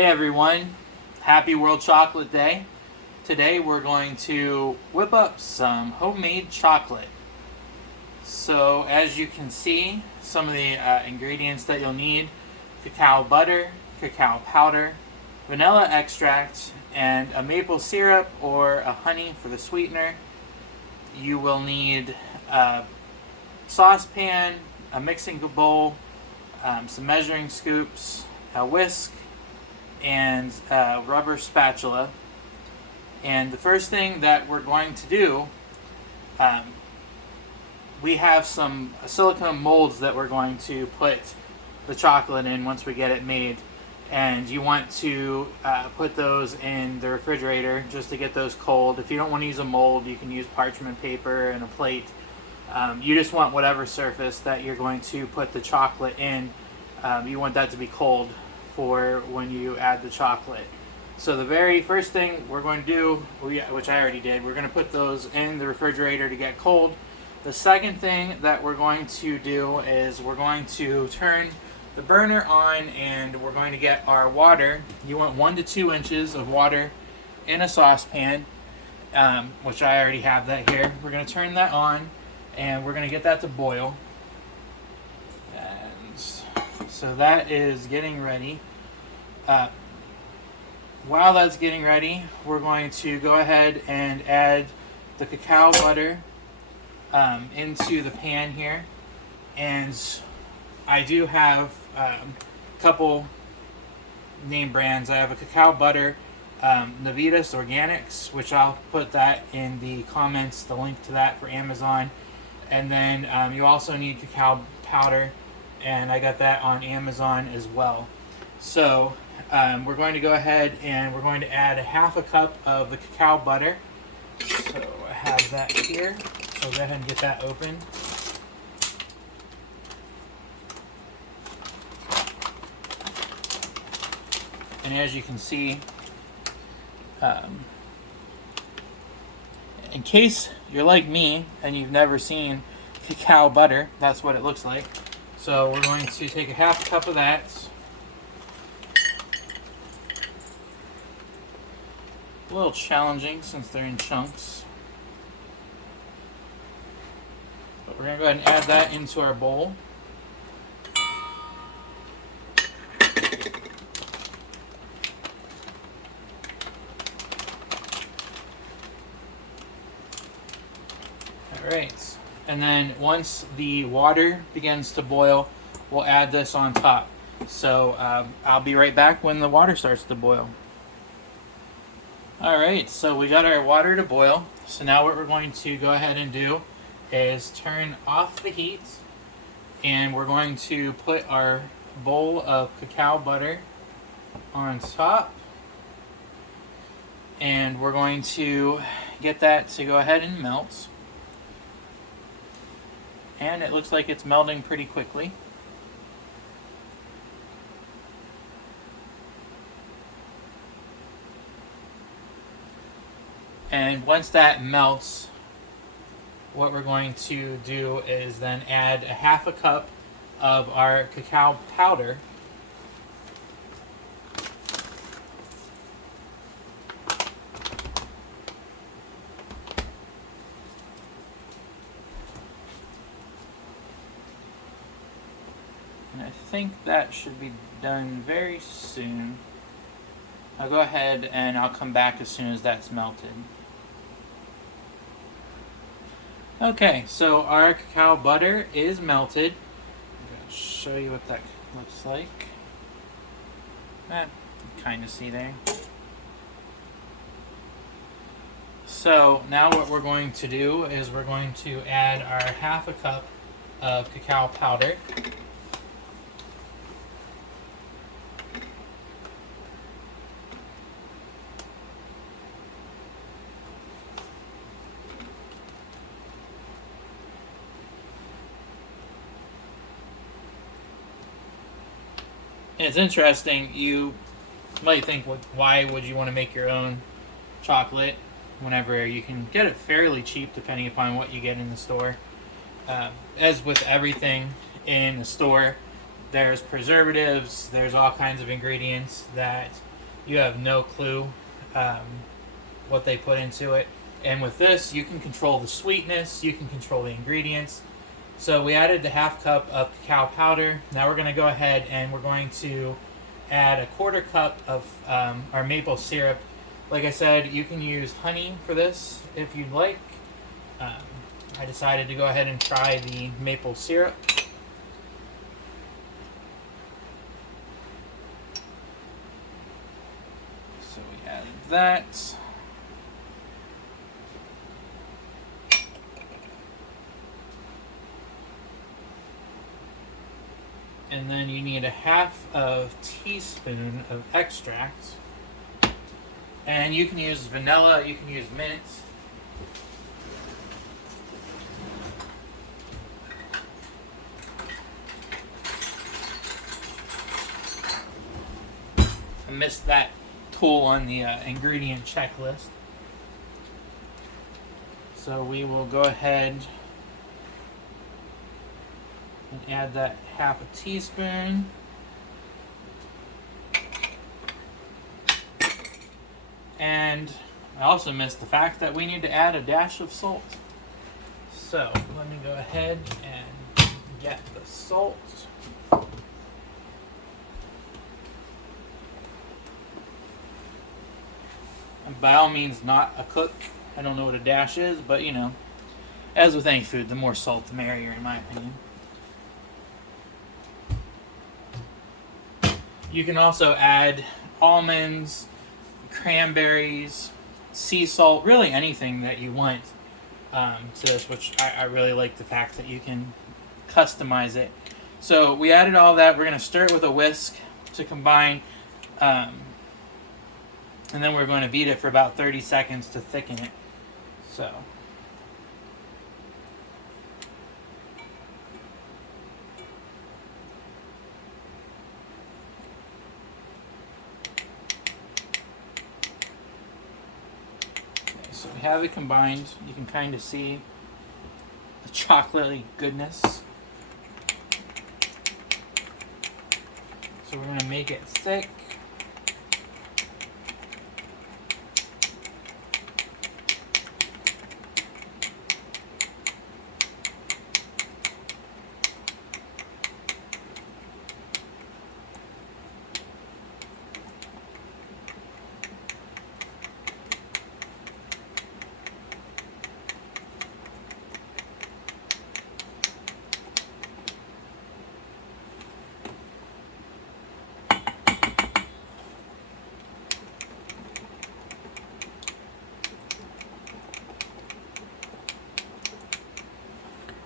Hey everyone, happy World Chocolate Day. Today we're going to whip up some homemade chocolate. So as you can see, some of the ingredients that you'll need: cacao butter, cacao powder, vanilla extract, and a maple syrup or a honey for the sweetener. You will need a saucepan, a mixing bowl, some measuring scoops, a whisk, and a rubber spatula. And the first thing that we're going to do, we have some silicone molds that we're going to put the chocolate in once we get it made. And you want to put those in the refrigerator just to get those cold. If you don't want to use a mold, you can use parchment paper and a plate. You just want whatever surface that you're going to put the chocolate in. You want that to be cold for when you add the chocolate. So the very first thing we're going to do, which I already did, we're going to put those in the refrigerator to get cold. The second thing that we're going to do is we're going to turn the burner on and we're going to get our water. You want 1 to 2 inches of water in a saucepan, which I already have that here. We're going to turn that on and we're going to get that to boil. And so that is getting ready. While that's getting ready, we're going to go ahead and add the cacao butter into the pan here. And I do have a couple name brands. I have a cacao butter, Navitas Organics, which I'll put that in the comments, the link to that for Amazon. And then you also need cacao powder, and I got that on Amazon as well. So we're going to go ahead and we're going to add a half a cup of the cacao butter. So I have that here. So go ahead and get that open. And as you can see, in case you're like me and you've never seen cacao butter, that's what it looks like. So we're going to take a half cup of that. A little challenging since they're in chunks. But we're going to go ahead and add that into our bowl. Alright, and then once the water begins to boil, we'll add this on top. So I'll be right back when the water starts to boil. Alright, so we got our water to boil. So now what we're going to go ahead and do is turn off the heat, and we're going to put our bowl of cacao butter on top, and we're going to get that to go ahead and melt. And it looks like it's melting pretty quickly. And once that melts, what we're going to do is then add a half a cup of our cacao powder. And I think that should be done very soon. I'll go ahead and I'll come back as soon as that's melted. Okay, so our cacao butter is melted. I'm going to show you what that looks like. You can kind of see there. So now what we're going to do is we're going to add our half a cup of cacao powder. And it's interesting, you might think, why would you want to make your own chocolate whenever you can get it fairly cheap depending upon what you get in the store? As with everything in the store, there's preservatives, there's all kinds of ingredients that you have no clue what they put into it. And with this, you can control the sweetness, you can control the ingredients. So we added the half cup of cacao powder. Now we're going to go ahead and we're going to add a 1/4 cup of our maple syrup. Like I said, you can use honey for this if you'd like. I decided to go ahead and try the maple syrup. So we added that. And then you need a 1/2 teaspoon of extract. And you can use vanilla, you can use mint. I missed that tool on the ingredient checklist. So we will go ahead and add that 1/2 teaspoon. And I also missed the fact that we need to add a dash of salt. So let me go ahead and get the salt. I'm by all means not a cook. I don't know what a dash is, but you know, as with any food, the more salt the merrier in my opinion. You can also add almonds, cranberries, sea salt, really anything that you want to this, which I really like the fact that you can customize it. So we added all that. We're going to stir it with a whisk to combine, and then we're going to beat it for about 30 seconds to thicken it. So So we have it combined. You can kind of see the chocolatey goodness. So we're going to make it thick.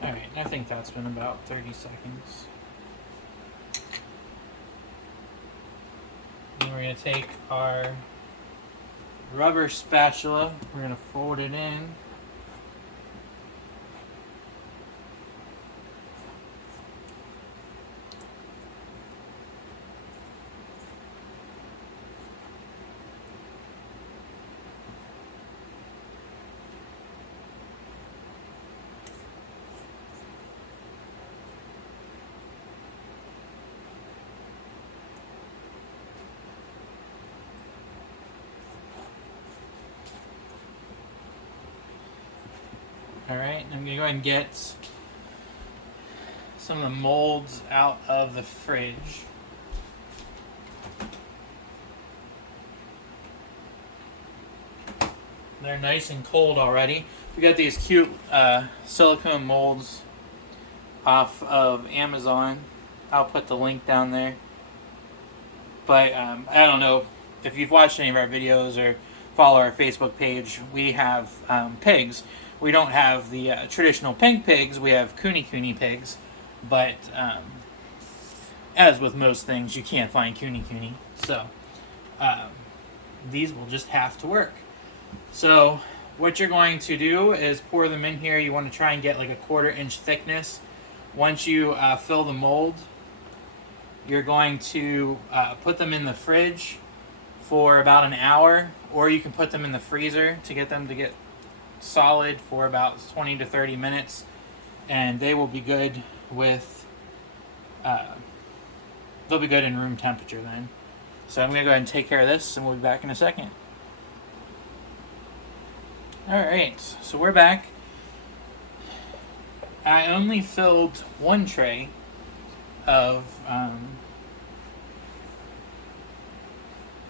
Alright, I think that's been about 30 seconds. And we're going to take our rubber spatula, we're going to fold it in. Alright, I'm going to go ahead and get some of the molds out of the fridge. They're nice and cold already. We got these cute silicone molds off of Amazon. I'll put the link down there. But I don't know if you've watched any of our videos or follow our Facebook page. We have pigs. We don't have the traditional pink pigs. We have kuni pigs. But as with most things, you can't find kuni. So these will just have to work. So what you're going to do is pour them in here. You want to try and get like a 1/4 inch thickness. Once you fill the mold, you're going to put them in the fridge for about an hour, or you can put them in the freezer to get them to get solid for about 20 to 30 minutes, and they will be good with they'll be good in room temperature then. So I'm going to go ahead and take care of this, and we'll be back in a second. Alright, so we're back. I only filled one tray of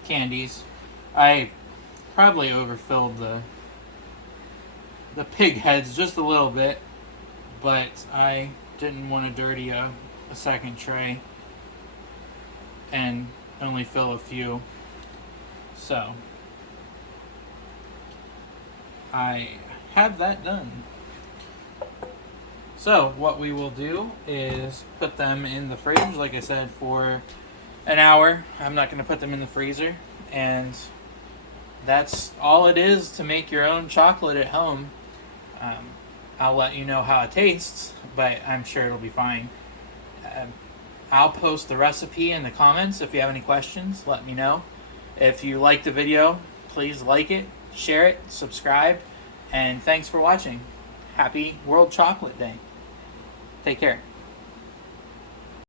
candies. I probably overfilled the pig heads just a little bit, but I didn't want to dirty a second tray and only fill a few. So I have that done. So what we will do is put them in the fridge, like I said, for an hour. I'm not going to put them in the freezer, and that's all it is to make your own chocolate at home. I'll let you know how it tastes, but I'm sure it'll be fine. I'll post the recipe in the comments. If you have any questions, let me know. If you like the video, please like it, share it, subscribe, and thanks for watching. Happy World Chocolate Day. Take care.